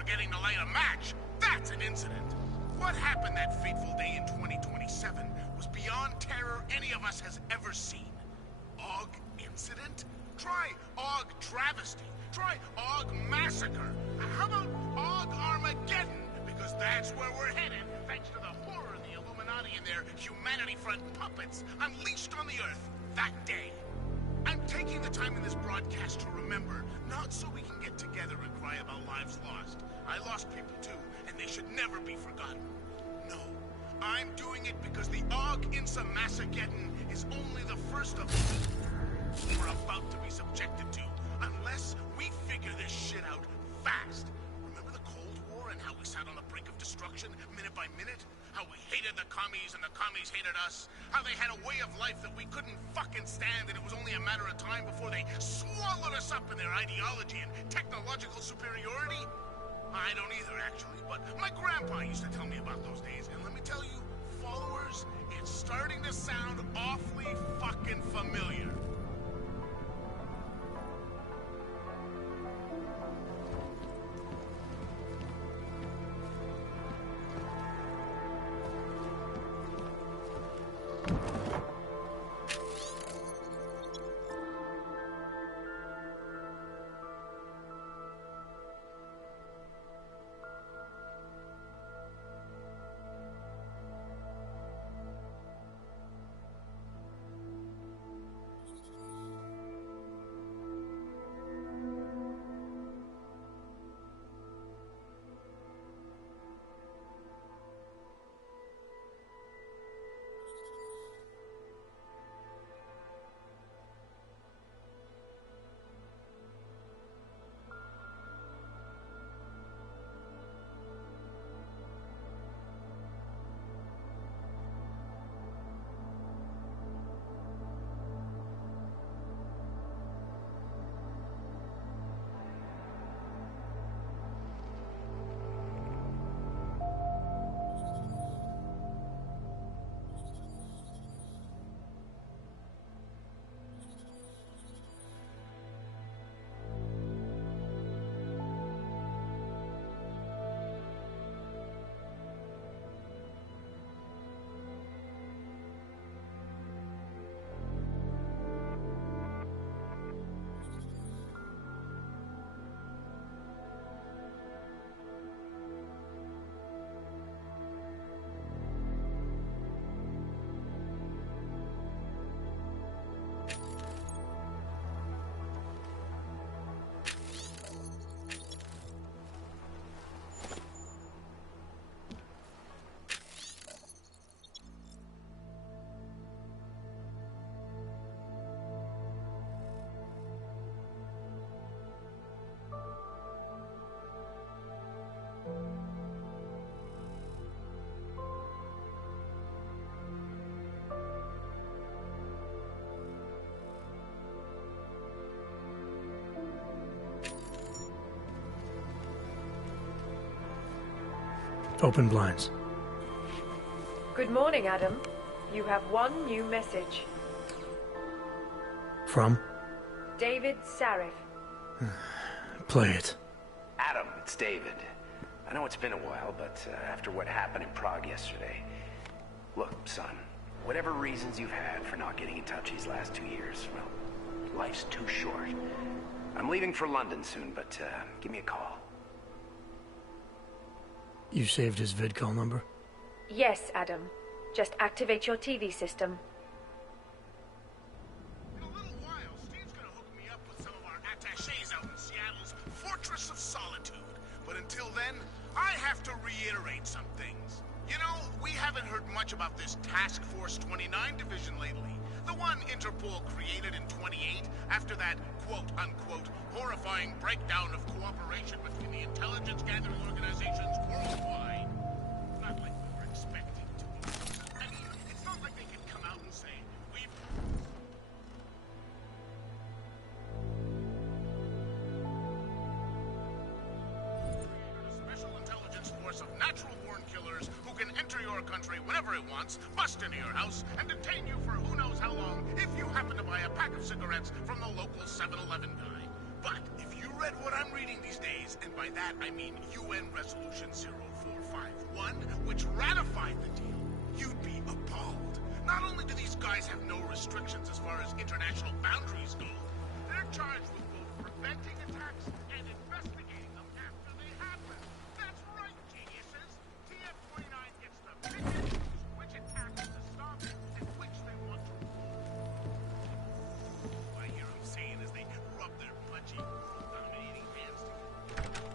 forgetting to light a match. That's an incident. What happened that fateful day in 2027 was beyond terror any of us has ever seen. Og incident? Try Og travesty. Try Og massacre. How about Og Armageddon? Because that's where we're headed, thanks to the horror of the Illuminati and their Humanity Front puppets unleashed on the Earth that day. I'm taking the time in this broadcast to remember, not so we can get together and cry about lives lost. I lost people too, and they should never be forgotten. No, I'm doing it because the Og Insa Massageddon is only the first of we're about to be subjected to, unless we figure this shit out fast. Remember the Cold War and how we sat on the brink of destruction, minute by minute? How we hated the commies and the commies hated us? How they had a way of life that we couldn't fucking stand and it was only a matter of time before they swallowed us up in their ideology and technological superiority? I don't either, actually, but my grandpa used to tell me about those days, and let me tell you, followers, it's starting to sound awfully fucking familiar. Open blinds. Good morning, Adam. You have one new message. From? David Sarif. Play it. Adam, it's David. I know it's been a while, but after what happened in Prague yesterday... Look, son, whatever reasons you've had for not getting in touch these last 2 years, well, life's too short. I'm leaving for London soon, but give me a call. You saved his vidcall number? Yes, Adam. Just activate your TV system. In a little while, Steve's gonna hook me up with some of our attachés out in Seattle's Fortress of Solitude. But until then, I have to reiterate some things. You know, we haven't heard much about this Task Force 29 division lately. The one Interpol created in 28 after that quote-unquote horrifying breakdown of cooperation between the intelligence-gathering organizations worldwide. Not like we were expecting to be. I mean, it's not like they can come out and say, we've... a special intelligence force of natural-born killers who can enter your country whenever it wants, bust into your house, and detain you for who knows how long if you happen to buy a pack of cigarettes from the local 7-Eleven guy. But if you read read what I'm reading these days, and by that I mean UN Resolution 0451, which ratified the deal, you'd be appalled. Not only do these guys have no restrictions as far as international boundaries go, they're charged with both preventing attacks and investigating them after they happen. That's right, geniuses! TF-29 gets to pick and choose which attacks to stop and which they want to rule. I hear them saying as they rub their pudgy, world-dominating hands together.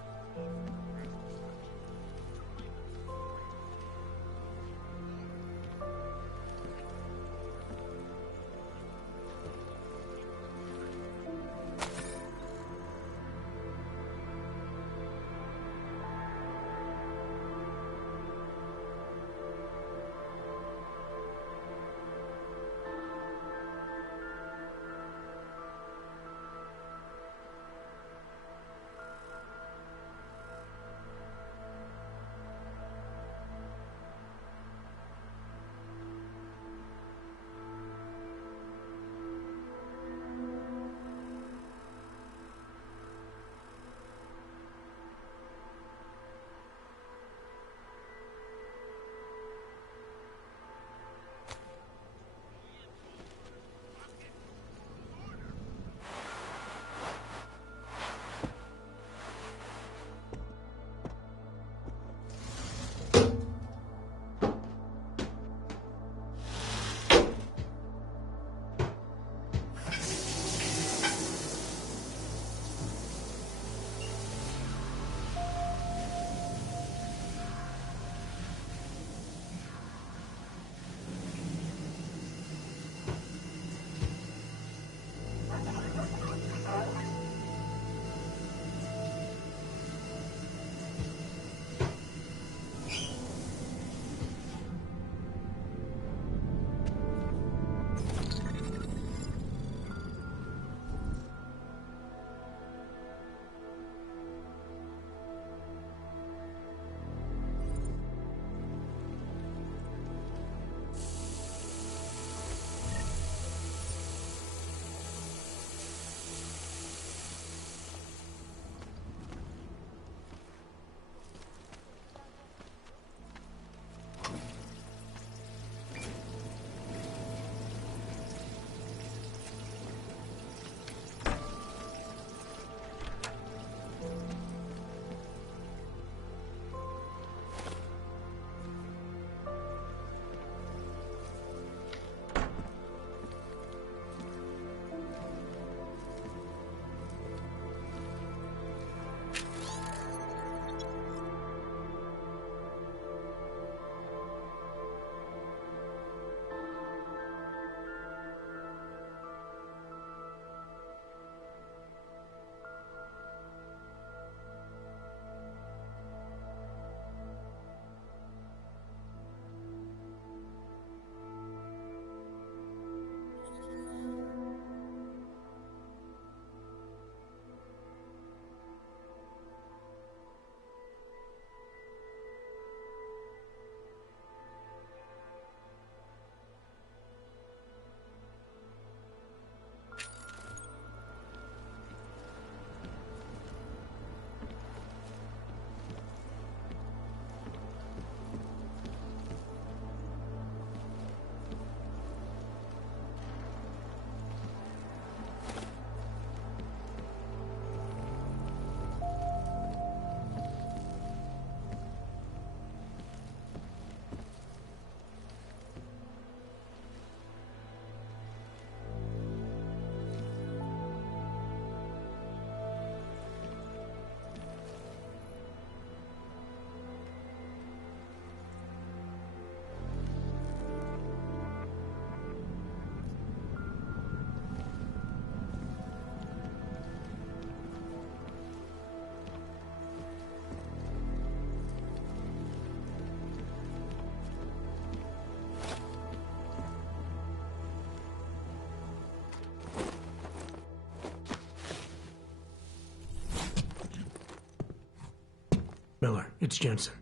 Miller, it's Jensen.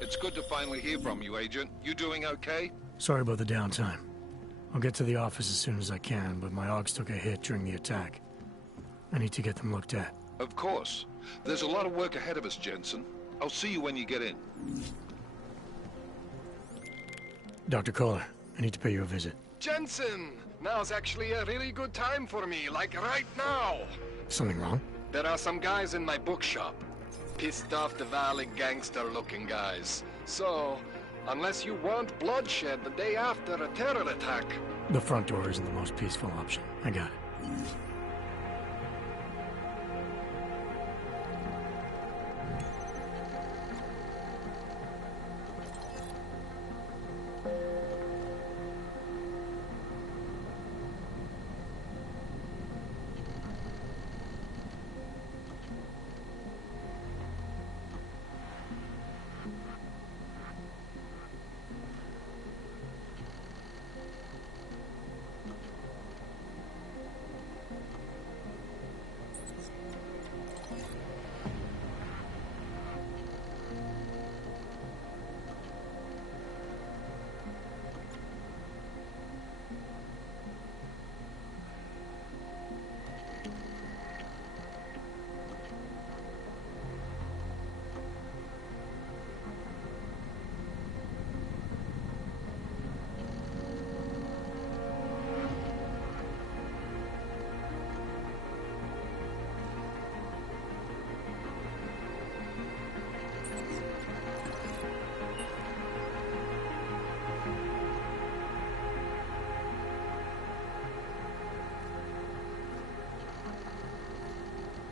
It's good to finally hear from you, Agent. You doing okay? Sorry about the downtime. I'll get to the office as soon as I can, but my AUGs took a hit during the attack. I need to get them looked at. Of course. There's a lot of work ahead of us, Jensen. I'll see you when you get in. Dr. Kohler, I need to pay you a visit. Jensen! Now's actually a really good time for me, like right now! Something wrong? There are some guys in my bookshop. Pissed off the Valley gangster-looking guys. So, unless you want bloodshed the day after a terror attack... The front door isn't the most peaceful option. I got it.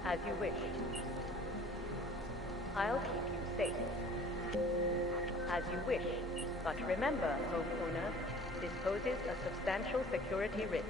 As you wish. I'll keep you safe. As you wish. But remember, homeowner, this poses a substantial security risk.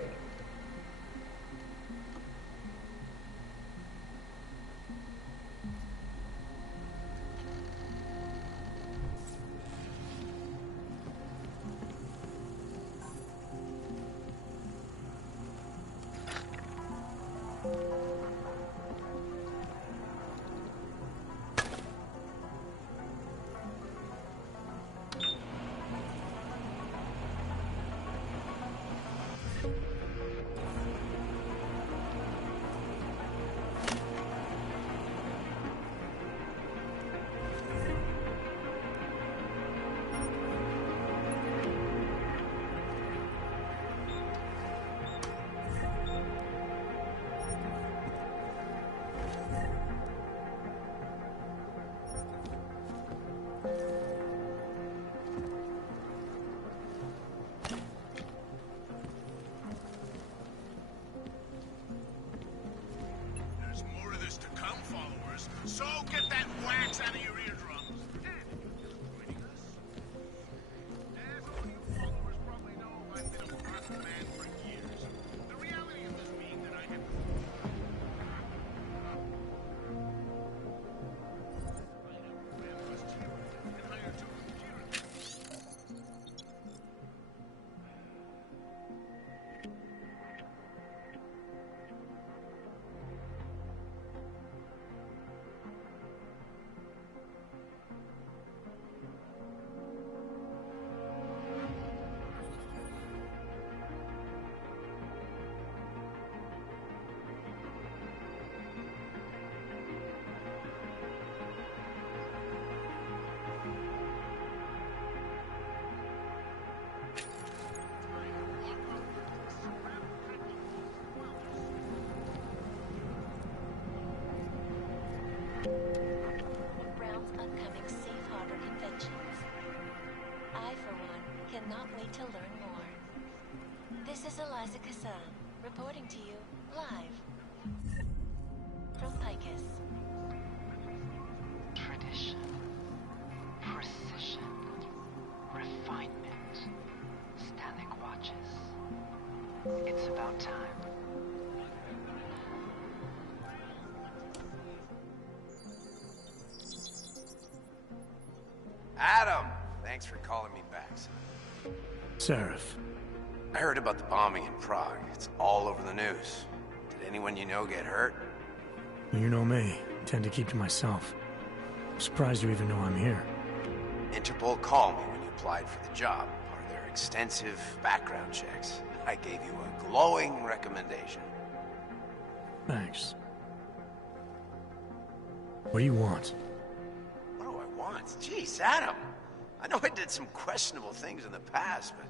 So get that wax out of your eardrums. Joining us? As all you followers probably know, I've been a rock man for years. The reality of this being that I had to and hire two computers. Brown's upcoming Safe Harbor conventions. I, for one, cannot wait to learn more. This is Eliza Kassan, reporting to you live from Picus. Tradition, precision, refinement, standing watches. It's about time. Adam! Thanks for calling me back, son. Seraph. I heard about the bombing in Prague. It's all over the news. Did anyone you know get hurt? You know me. I tend to keep to myself. I'm surprised you even know I'm here. Interpol called me when you applied for the job. Part of their extensive background checks. I gave you a glowing recommendation. Thanks. What do you want? What do I want? Jeez, Adam. I know I did some questionable things in the past, but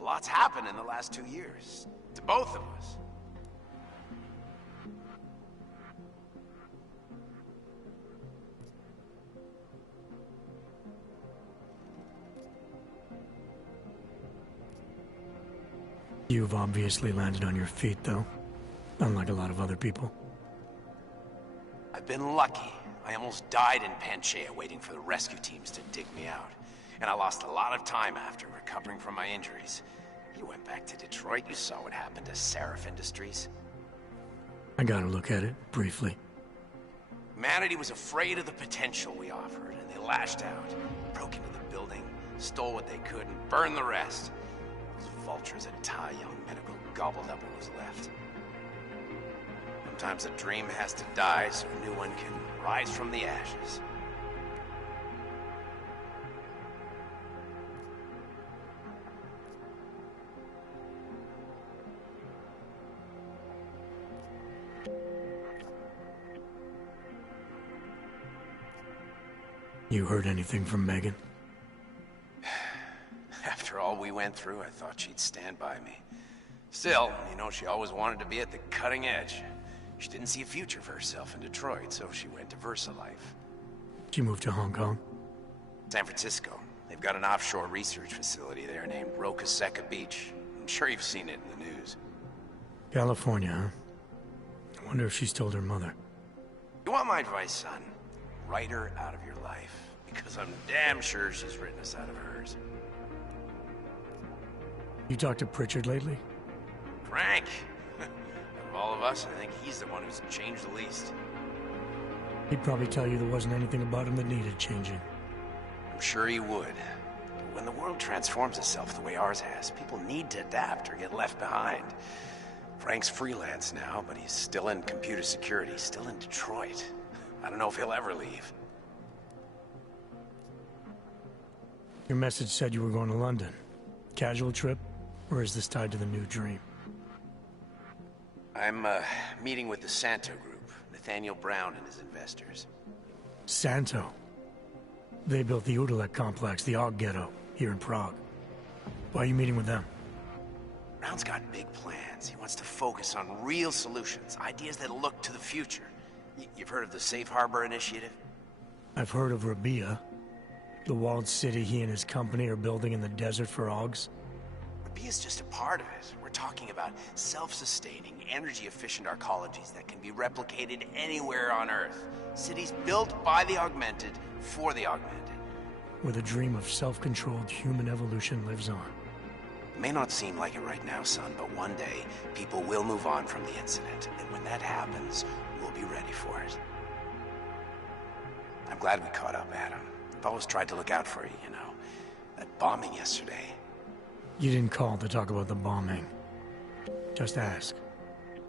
a lot's happened in the last 2 years. To both of us. You've obviously landed on your feet, though. Unlike a lot of other people. I've been lucky. I almost died in Panchea waiting for the rescue teams to dig me out. And I lost a lot of time after recovering from my injuries. You went back to Detroit, you saw what happened to Seraph Industries. I got a look at it, briefly. Humanity was afraid of the potential we offered, and they lashed out. Broke into the building, stole what they could, and burned the rest. Those vultures at Tai Young Medical gobbled up what was left. Sometimes a dream has to die so a new one can rise from the ashes. You heard anything from Megan? After all we went through, I thought she'd stand by me. Still, you know, she always wanted to be at the cutting edge. She didn't see a future for herself in Detroit, so she went to VersaLife. She moved to Hong Kong? San Francisco. They've got an offshore research facility there named Roca Seca Beach. I'm sure you've seen it in the news. California, huh? I wonder if she's told her mother. You want my advice, son? Write her out of your life. Because I'm damn sure she's written us out of hers. You talked to Pritchard lately? Frank! Out of all of us, I think he's the one who's changed the least. He'd probably tell you there wasn't anything about him that needed changing. I'm sure he would. But when the world transforms itself the way ours has, people need to adapt or get left behind. Frank's freelance now, but he's still in computer security, still in Detroit. I don't know if he'll ever leave. Your message said you were going to London. Casual trip? Or is this tied to the new dream? I'm, meeting with the Santo Group, Nathaniel Brown and his investors. Santo? They built the Udalek complex, the Og Ghetto, here in Prague. Why are you meeting with them? Brown's got big plans. He wants to focus on real solutions, ideas that look to the future. You've heard of the Safe Harbor Initiative? I've heard of Rabia. The walled city he and his company are building in the desert for Ogs. Rabia's just a part of it. We're talking about self-sustaining, energy-efficient arcologies that can be replicated anywhere on Earth. Cities built by the augmented, for the augmented. Where the dream of self-controlled human evolution lives on. It may not seem like it right now, son, but one day, people will move on from the incident. And when that happens, we'll be ready for it. I'm glad we caught up, Adam. I've always tried to look out for you, you know. That bombing yesterday. You didn't call to talk about the bombing. Just ask.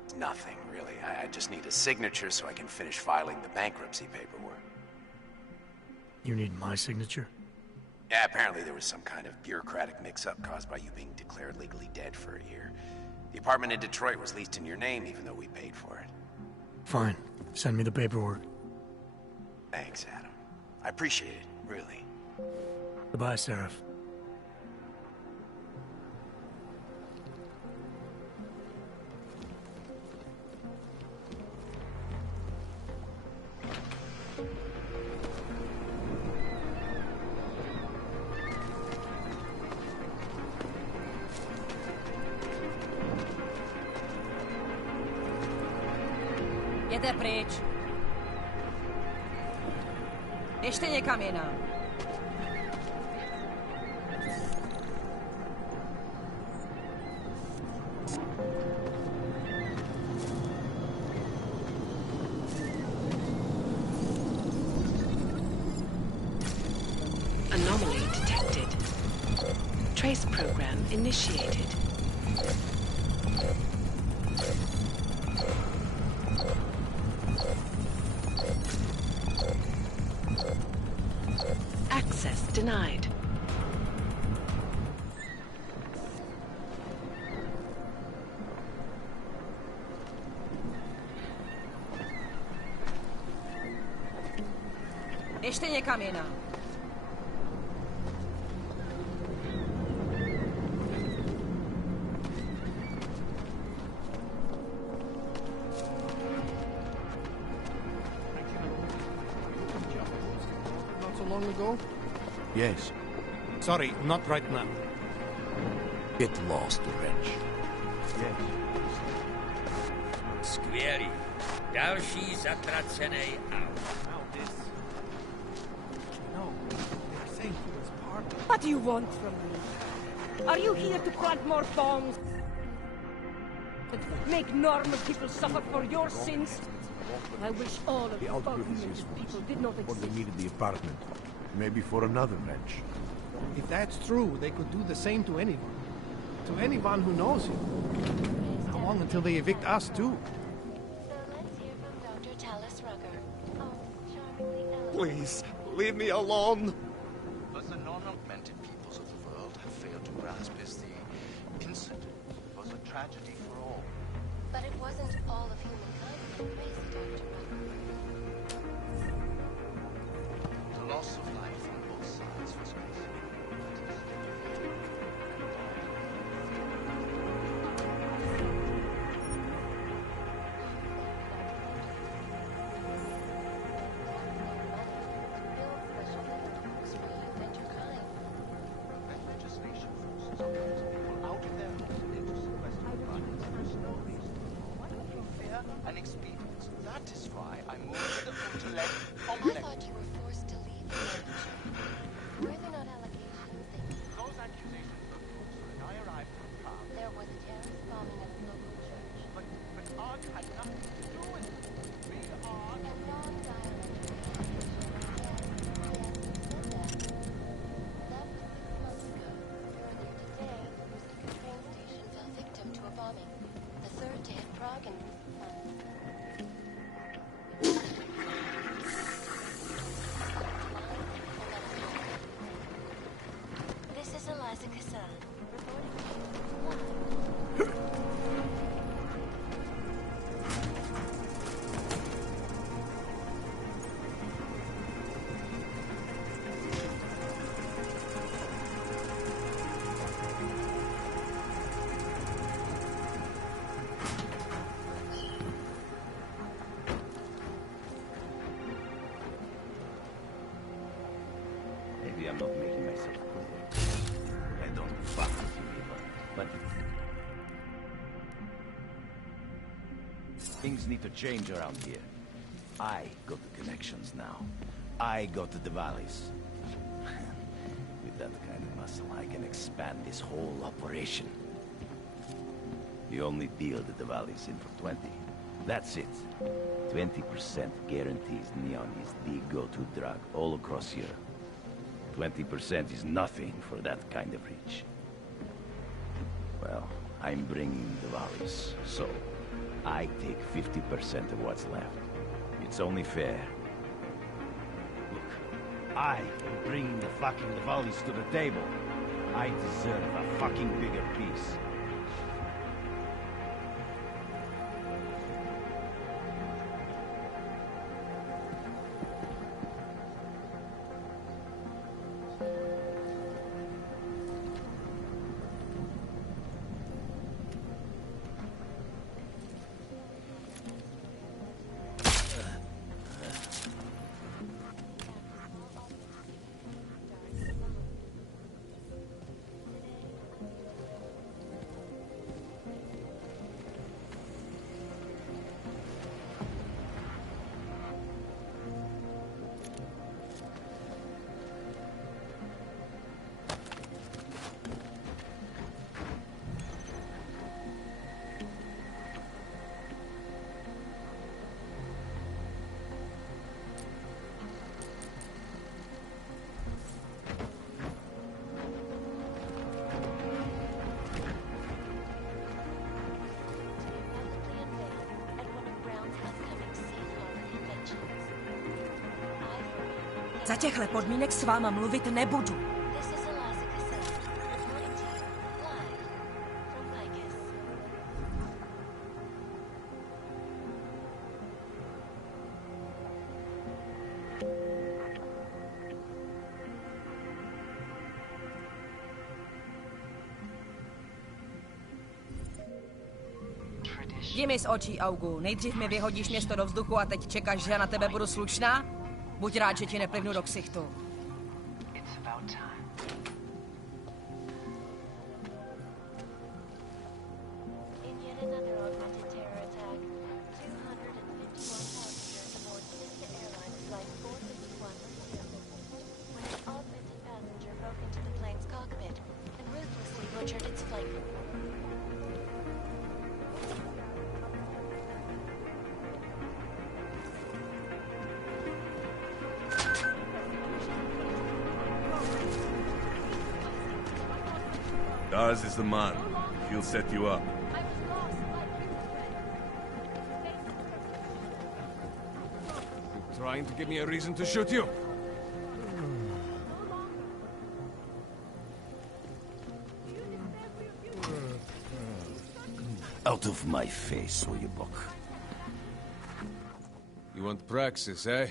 It's nothing, really. I just need a signature so I can finish filing the bankruptcy paperwork. You need my signature? Yeah, apparently there was some kind of bureaucratic mix-up caused by you being declared legally dead for a year. The apartment in Detroit was leased in your name even though we paid for it. Fine. Send me the paperwork. Thanks, Adam. I appreciate it, really. Goodbye, Seraph. Jděte pryč. Běžte někam jinam. Anomaly detected. Trace program initiated. Access denied. Běžte někam jinam. Not so long ago? Yes. Sorry, not right now. Get lost, wretch. Yes. Skvělý. Další zatracený aut. What do you want from me? Are you here to plant more bombs? Make normal people suffer for your sins? I wish all of you argumentative people did not Or they exist. needed the apartment. Maybe for another wrench. If that's true, they could do the same to anyone. To anyone who knows you. How long until they evict us, too? Dr. Tallis Rugger. Oh, charmingly elegant. Please, leave me alone. What the non-augmented peoples of the world have failed to grasp is the incident was a tragedy for all. But it wasn't all of humankind that went crazy, Dr. Rugger. The loss of life on both sides was crazy. Legislation forces all kinds of people out of their homes and into sequestered environments for no reason. What would be fair and expedient? That is why I moved to the Utrecht I thought you were forced to leave the military. Were there not allegations that Those accusations were false when I arrived in Prague. there was a terrorist bombing at a local church? But Prague had nothing to do with it. We are... And non-violent bombing. The third day at Prague and... This is Eliza Kassan, reporting to you live. Maybe I'm not making myself clear. I don't fuck with you, Eva. But things need to change around here. I got the connections now. I got the valleys. With that kind of muscle, I can expand this whole operation. The only deal that the valley's in for 20. That's it. 20% guarantees Neon is the go-to drug all across Europe. 20% is nothing for that kind of reach. Well, I'm bringing the valleys, so I take 50% of what's left. It's only fair. Look, I am bringing the valleys to the table. I deserve a fucking bigger piece. Za těchhle podmínek s váma mluvit nebudu. This is Eliza Kassan, reporting to you live from Lycus. Jdi mi z očí, Augu. Nejdřív mi vyhodíš město do vzduchu a teď čekáš, že na tebe budu slušná? Buď rád, že ti neplivnu do ksichtu. It's about time. In yet another augmented terror attack, 251 passengers aboard Siska Airlines Flight 451 were killed when an augmented passenger broke into the plane's cockpit and ruthlessly butchered its flight crew. Dars is the man. He'll set you up. You're trying to give me a reason to shoot you? Out of my face, Oyabok. You want praxis, eh?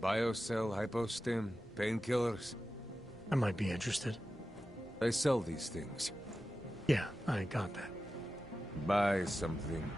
Biocell, hypostim, painkillers. I might be interested. They sell these things. Yeah, I got that. Buy something.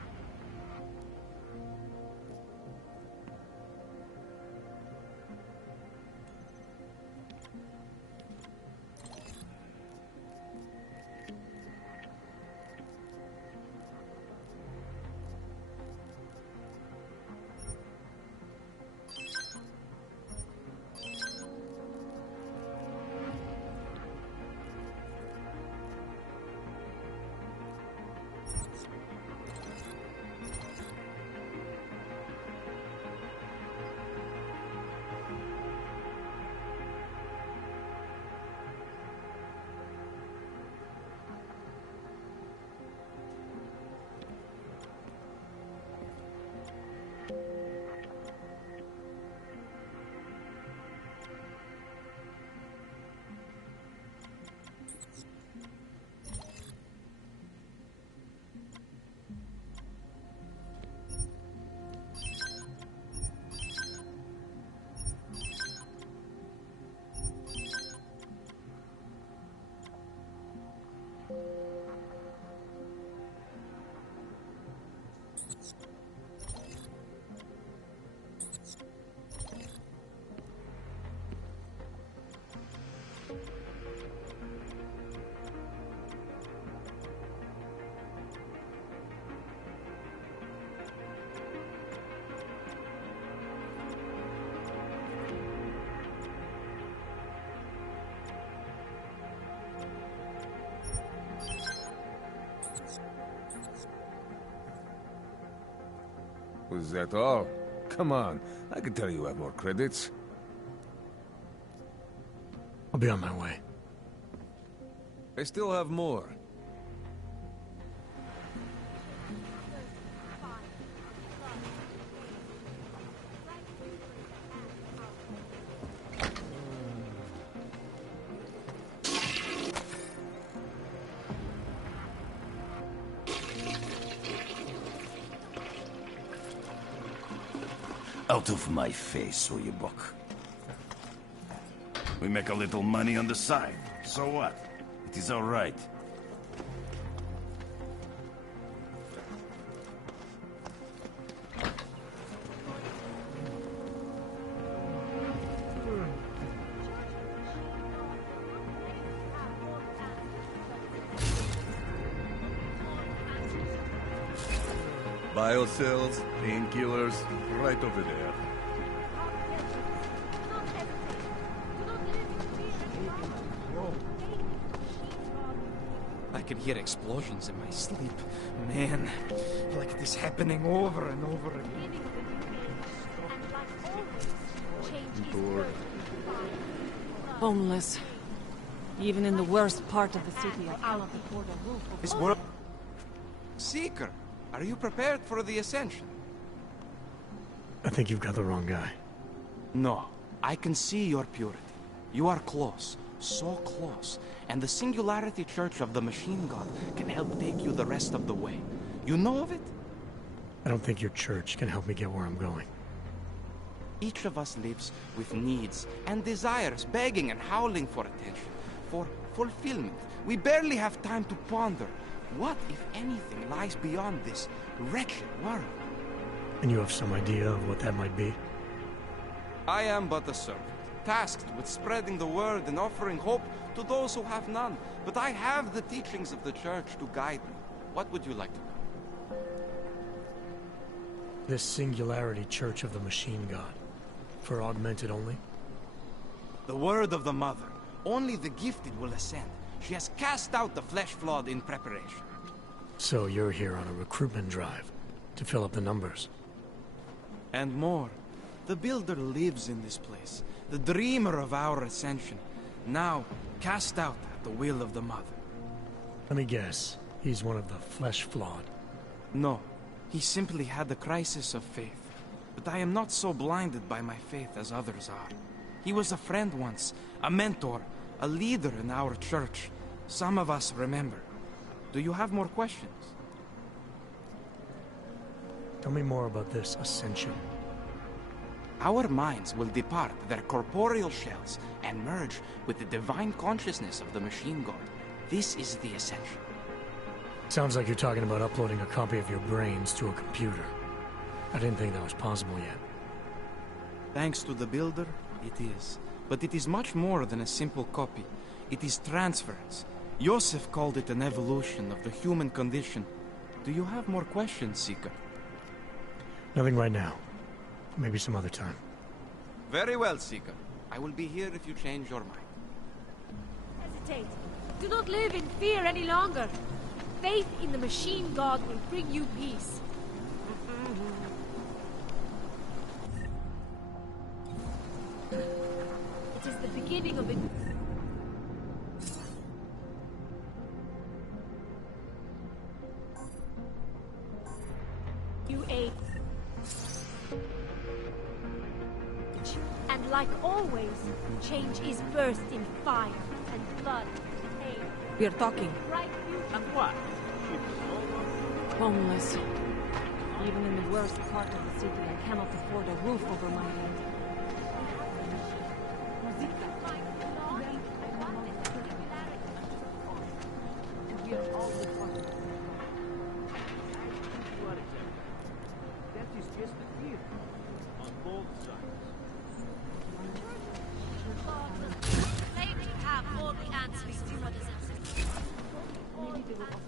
Was that all? Come on, I can tell you have more credits. I'll be on my way. I still have more. Out of my face, Oyabok. We make a little money on the side. So what? It is all right. Biocells, painkillers, right over there. I can hear explosions in my sleep. Man, like it is happening over and over again. Bored. Homeless. Even in the worst part of the city, I cannot afford a roof over This world... Seeker, are you prepared for the ascension? I think you've got the wrong guy. No, I can see your purity. You are close, so close, and the Singularity Church of the Machine God can help take you the rest of the way. You know of it? I don't think your church can help me get where I'm going. Each of us lives with needs and desires, begging and howling for attention, for fulfillment. We barely have time to ponder, What, if anything, lies beyond this wretched world? And you have some idea of what that might be? I am but a servant, tasked with spreading the word and offering hope to those who have none. But I have the teachings of the Church to guide me. What would you like to know? This Singularity Church of the Machine God. For augmented only? The word of the Mother. Only the gifted will ascend. She has cast out the flesh-flawed in preparation. So you're here on a recruitment drive, to fill up the numbers. And more. The Builder lives in this place, the dreamer of our ascension, now cast out at the will of the Mother. Let me guess, he's one of the flesh-flawed. No, he simply had a crisis of faith. But I am not so blinded by my faith as others are. He was a friend once, a mentor, a leader in our church. Some of us remember. Do you have more questions? Tell me more about this ascension. Our minds will depart their corporeal shells and merge with the divine consciousness of the machine god. This is the ascension. Sounds like you're talking about uploading a copy of your brains to a computer. I didn't think that was possible yet. Thanks to the Builder, it is. But it is much more than a simple copy. It is transference. Joseph called it an evolution of the human condition. Do you have more questions, Seeker? Nothing right now. Maybe some other time. Very well, Seeker. I will be here if you change your mind. Hesitate. Do not live in fear any longer. Faith in the machine god will bring you peace. It is the beginning of it. You ate. And like always, change is birthed in fire and blood and pain. We're talking. Right, and what? Homeless. Even in the worst part of the city, I cannot afford a roof over my head. That is just a fear. On both sides. They will have all the answers to what is happening. Maybe they will offer.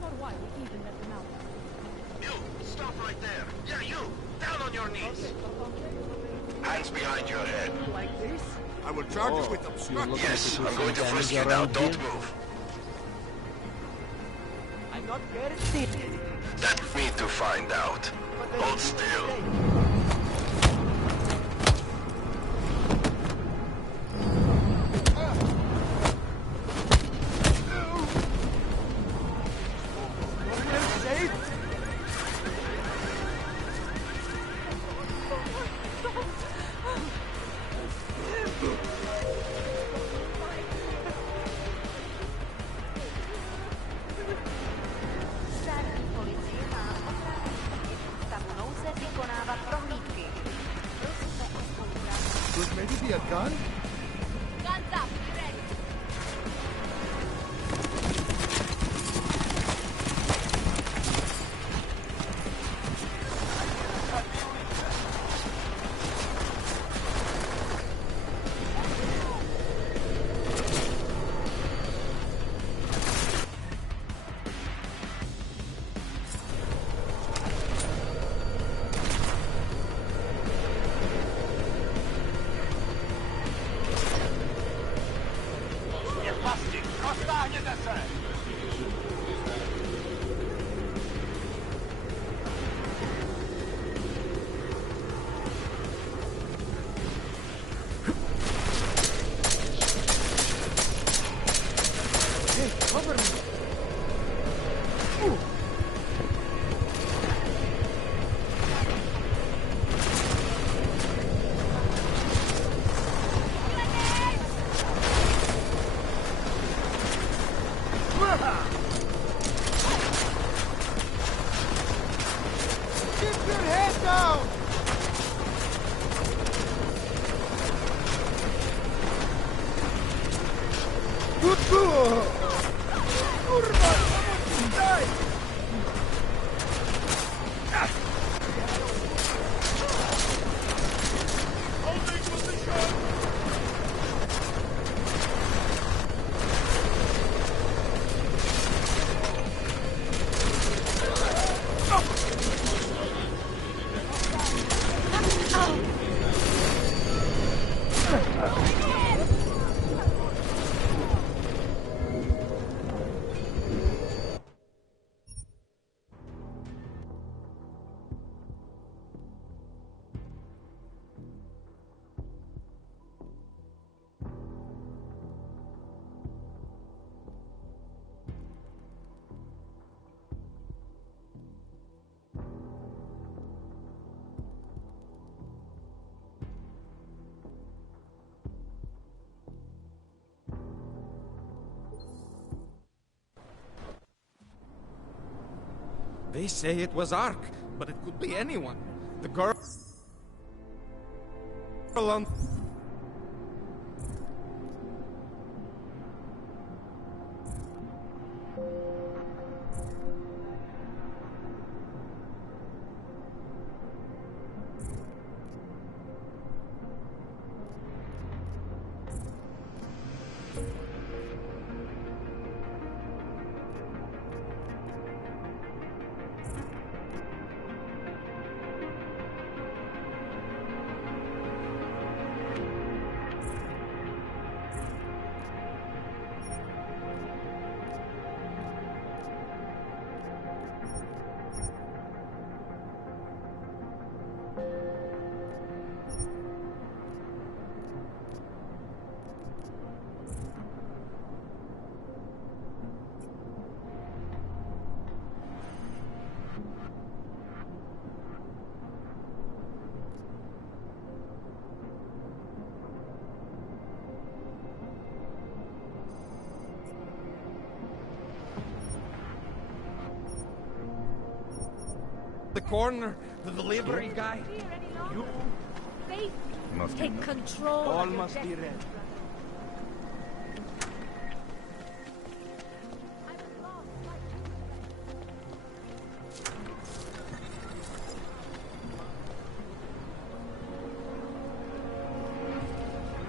For a while, we even let them out. You, stop right there. Yeah, you, down on your knees. Hands behind your head. Like this? I will charge you with obstruction. Yes, I'm going to frisk you now. Don't move. I'm not getting That's me to find out. Hold still. Could maybe be a gun? Guns up, be ready. They say it was Ark, but it could be anyone. The girl on... The corner, the delivery guy. You Faith, Must take control. all of your must be destiny. read.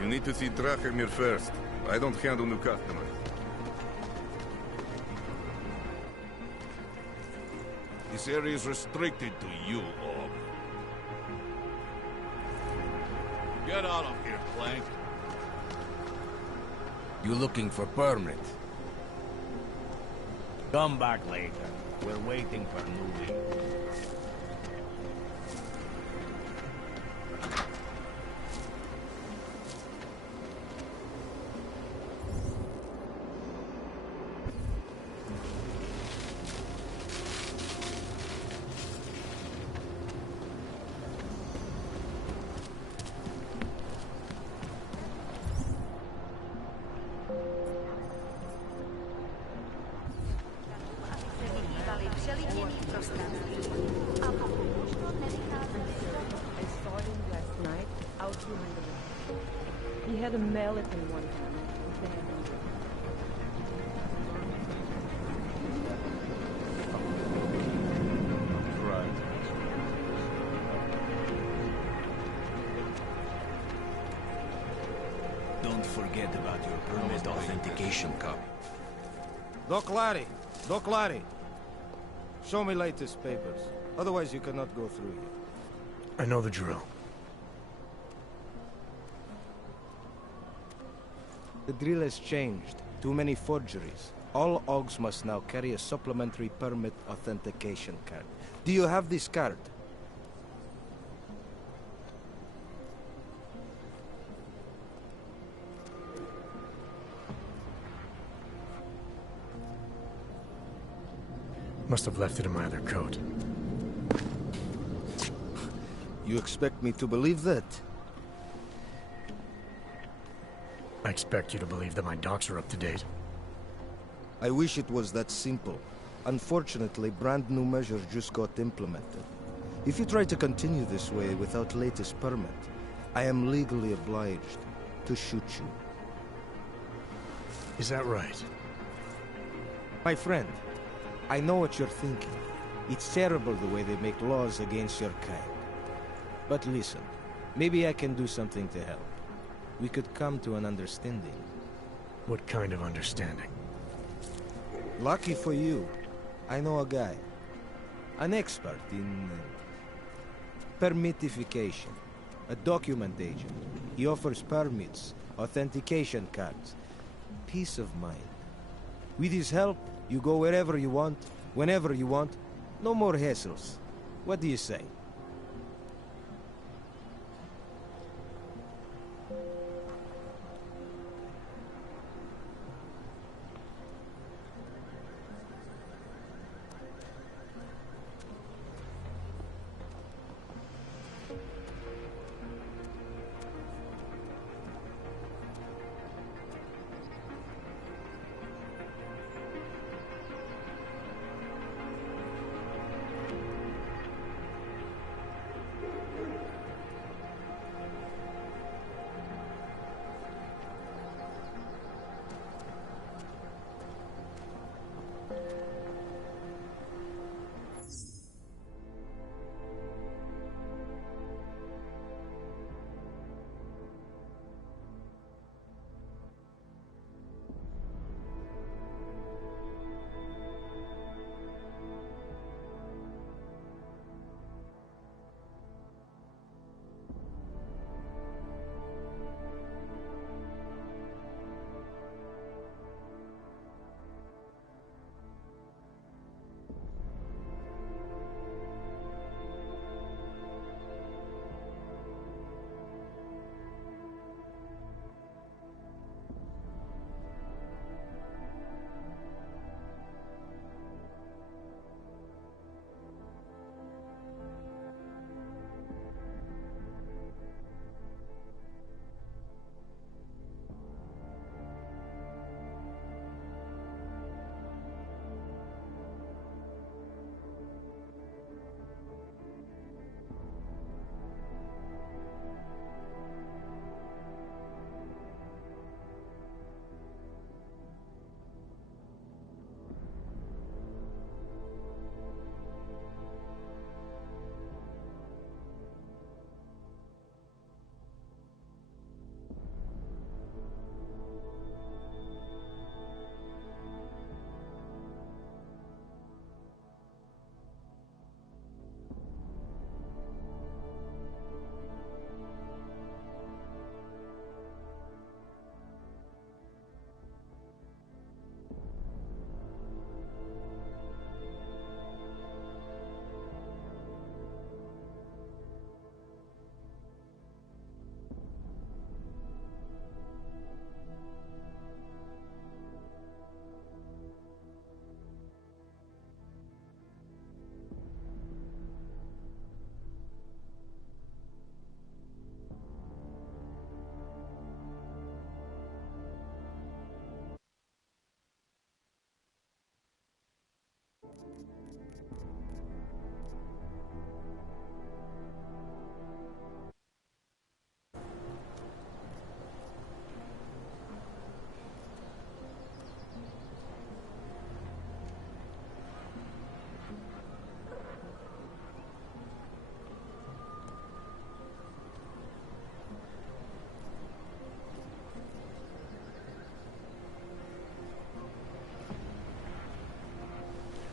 You need to see Drachemir first. I don't handle new customers. This area is restricted to you, Og. Get out of here, Plank. You looking for permit? Come back later. We're waiting for moving. He had a mallet in one hand. Don't forget about your permit authentication card. Doc Larry. Show me latest papers. Otherwise you cannot go through here. I know the drill. The drill has changed. Too many forgeries. All OGs must now carry a supplementary permit authentication card. Do you have this card? Must have left it in my other coat. You expect me to believe that? I expect you to believe that my docs are up to date. I wish it was that simple. Unfortunately, brand new measures just got implemented. If you try to continue this way without latest permit, I am legally obliged to shoot you. Is that right? My friend, I know what you're thinking. It's terrible the way they make laws against your kind. But listen, maybe I can do something to help. We could come to an understanding. What kind of understanding? Lucky for you, I know a guy. An expert in permitification. A document agent. He offers permits, authentication cards. Peace of mind. With his help, you go wherever you want, whenever you want. No more hassles. What do you say?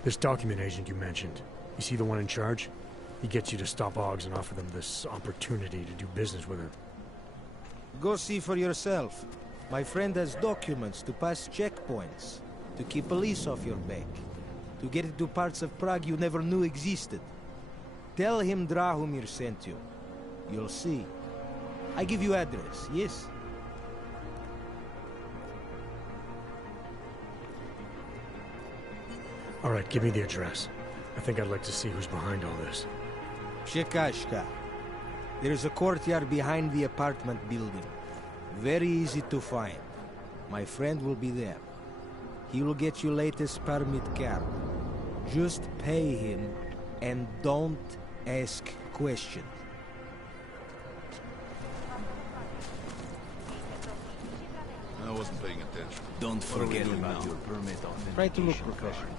This document agent you mentioned, you see the one in charge? He gets you to stop Oggs and offer them this opportunity to do business with her. Go see for yourself. My friend has documents to pass checkpoints, to keep police off your back, to get into parts of Prague you never knew existed. Tell him Drahomir sent you. You'll see. I give you address, yes? All right, give me the address. I think I'd like to see who's behind all this. Shekashka. There's a courtyard behind the apartment building. Very easy to find. My friend will be there. He will get you latest permit card. Just pay him and don't ask questions. I wasn't paying attention. Don't forget about your permit authentication. Try to look professional.